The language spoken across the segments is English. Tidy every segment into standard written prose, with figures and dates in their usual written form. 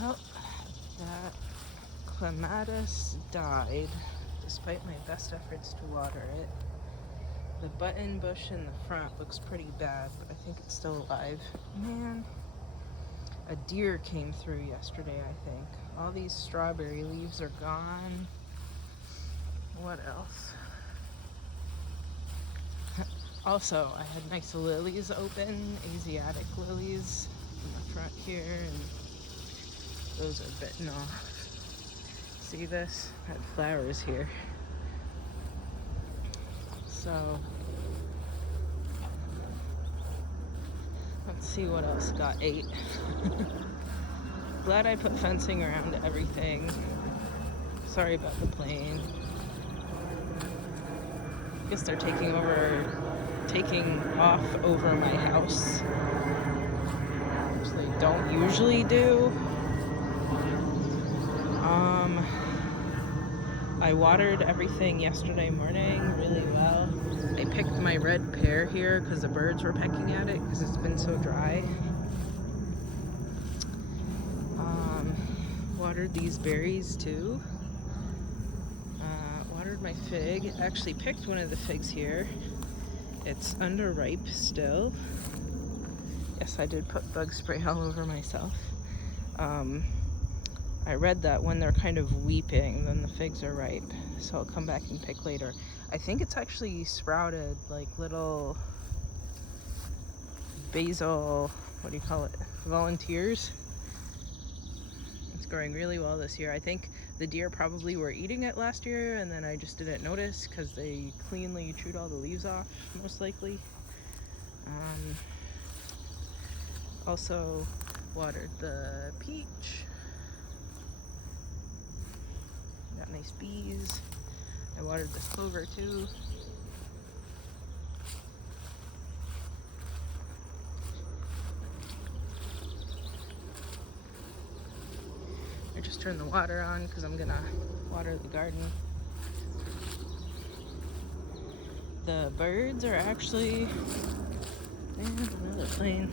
Well, that clematis died despite my best efforts to water it. The button bush in the front looks pretty bad, but I think it's still alive. Man, a deer came through yesterday, I think. All these strawberry leaves are gone. What else? Also, I had nice lilies open, Asiatic lilies in the front here, and those are bitten off. See this? I had flowers here. So, let's see what else got ate. Glad I put fencing around everything. Sorry about the plane. I guess they're taking off over my house, which they don't usually do. I watered everything yesterday morning really well. I picked my red pear here because the birds were pecking at it because it's been so dry. Watered these berries too. Watered my fig. Actually picked one of the figs here. It's underripe still. Yes, I did put bug spray all over myself. I read that when they're kind of weeping, then the figs are ripe. So I'll come back and pick later. I think it's actually sprouted like little basil, what do you call it? Volunteers. It's growing really well this year. I think the deer probably were eating it last year and then I just didn't notice because they cleanly chewed all the leaves off, most likely. Also watered the peach. Got nice bees. I watered this clover too. I just turned the water on because I'm gonna water the garden. The birds are actually, there's another plane.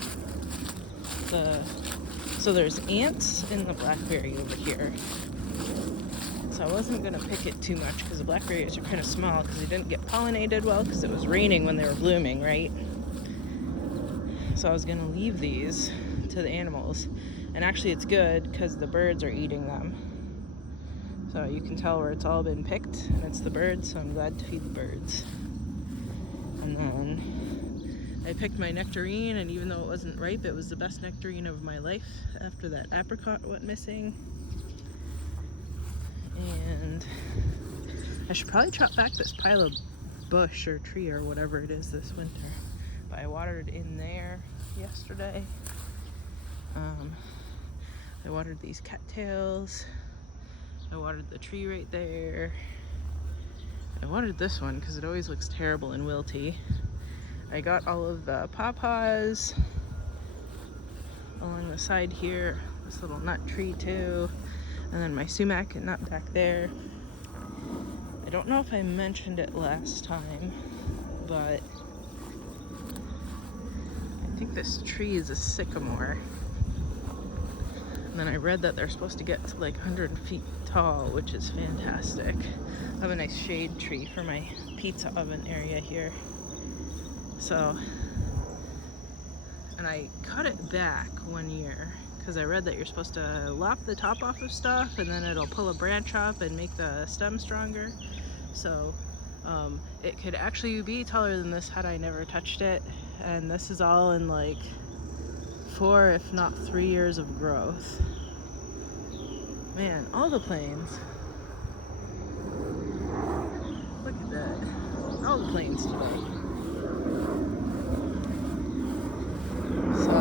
So there's ants in the blackberry over here. So I wasn't gonna pick it too much because the blackberries are kind of small because they didn't get pollinated well because it was raining when they were blooming, right? So I was gonna leave these to the animals. And actually it's good because the birds are eating them. So you can tell where it's all been picked and it's the birds, so I'm glad to feed the birds. And then I picked my nectarine, and even though it wasn't ripe, it was the best nectarine of my life after that apricot went missing. And I should probably chop back this pile of bush or tree or whatever it is this winter. But I watered in there yesterday. I watered these cattails. I watered the tree right there. I watered this one because it always looks terrible and wilty. I got all of the pawpaws along the side here. This little nut tree too. And then my sumac and nut back there. I don't know if I mentioned it last time, but I think this tree is a sycamore. And then I read that they're supposed to get to like 100 feet tall, which is fantastic. I have a nice shade tree for my pizza oven area here. So, and I cut it back one year because I read that you're supposed to lop the top off of stuff and then it'll pull a branch up and make the stem stronger. So it could actually be taller than this had I never touched it. And this is all in like 4, if not 3 years of growth. Man, all the planes. Look at that. All the planes today. So,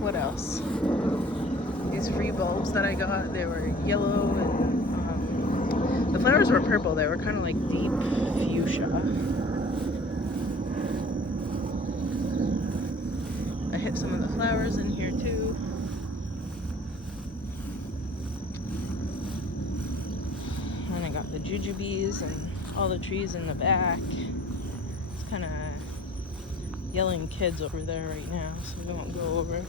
what else? These free bulbs that I got, they were yellow and the flowers were purple. They were kind of like deep fuchsia. I hit some of the flowers in here too. And I got the jujubes and all the trees in the back. It's kind of yelling kids over there right now, so we won't go over.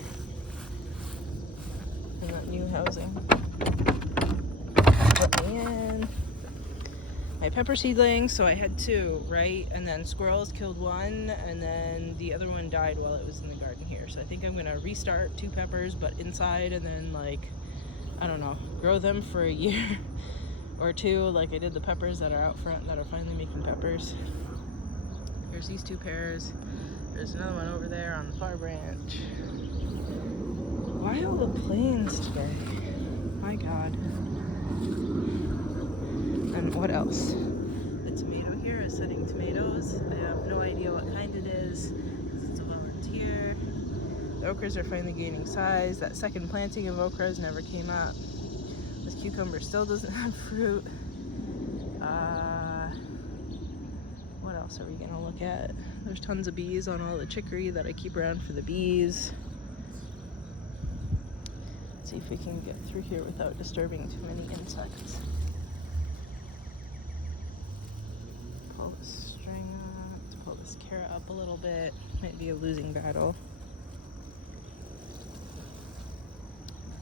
And then new housing. Let me in. My pepper seedlings, so I had 2, right? And then squirrels killed 1, and then the other one died while it was in the garden here. So I think I'm gonna restart 2 peppers, but inside, and then like, I don't know, grow them for a year or 2, like I did the peppers that are out front that are finally making peppers. There's these 2 pears. There's another one over there on the far branch. Why all the planes today? My God. And what else? The tomato here is setting tomatoes. I have no idea what kind it is because it's a volunteer. The okras are finally gaining size. That second planting of okras never came up. This cucumber still doesn't have fruit. What else are we gonna look at? There's tons of bees on all the chicory that I keep around for the bees. Let's see if we can get through here without disturbing too many insects. Pull this string up, let's pull this carrot up a little bit. Might be a losing battle.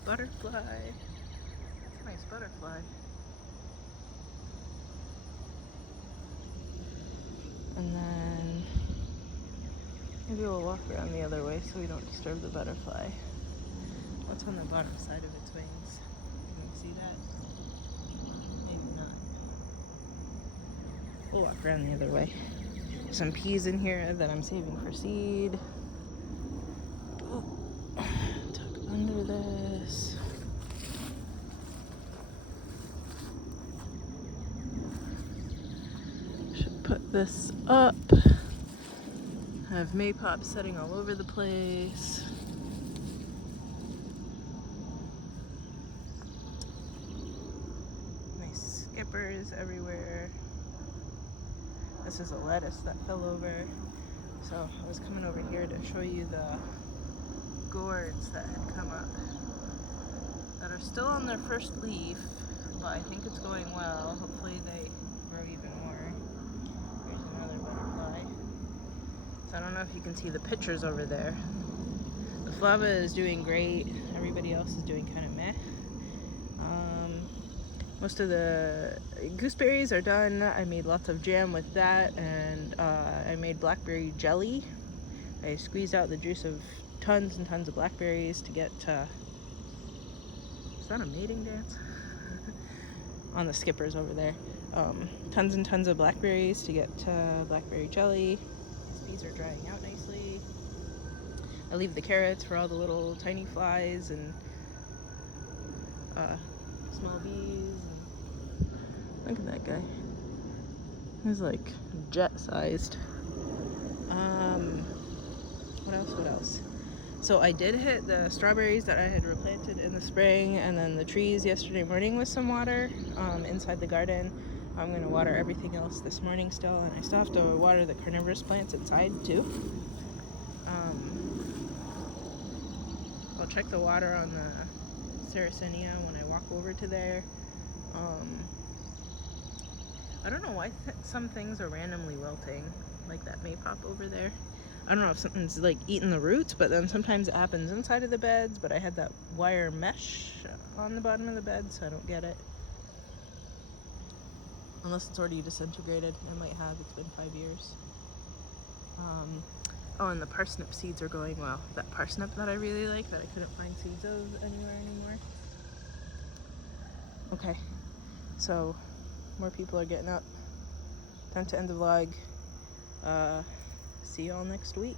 Butterfly. That's a nice butterfly. And then maybe we'll walk around the other way so we don't disturb the butterfly. What's on the bottom side of its wings? Can you see that? Maybe not. We'll walk around the other way. Some peas in here that I'm saving for seed. Oh, tuck under this. Should put this up. I have maypops setting all over the place. Nice skippers everywhere. This is a lettuce that fell over. So I was coming over here to show you the gourds that had come up that are still on their first leaf, but I think it's going well. Hopefully they grow even more. There's another butterfly. So I don't know if you can see the pictures over there. The flava is doing great. Everybody else is doing kind of meh. Most of the gooseberries are done. I made lots of jam with that, and I made blackberry jelly. I squeezed out the juice of tons and tons of blackberries to get to... Is that a mating dance? On the skippers over there. Tons and tons of blackberries to get to blackberry jelly. These are drying out nicely. I leave the carrots for all the little tiny flies and small bees. Look at that guy. He's like jet-sized. What else? So I did hit the strawberries that I had replanted in the spring, and then the trees yesterday morning with some water inside the garden. I'm going to water everything else this morning still, and I still have to water the carnivorous plants inside too. I'll check the water on the Sarracenia when I walk over to there. I don't know why some things are randomly wilting, like that maypop over there. I don't know if something's like eating the roots, but then sometimes it happens inside of the beds, but I had that wire mesh on the bottom of the bed, so I don't get it. Unless it's already disintegrated. I might have. It's been 5 years. Oh, and the parsnip seeds are going well. That parsnip that I really like, that I couldn't find seeds of anywhere anymore. Okay, so more people are getting up. Time to end the vlog. See y'all next week.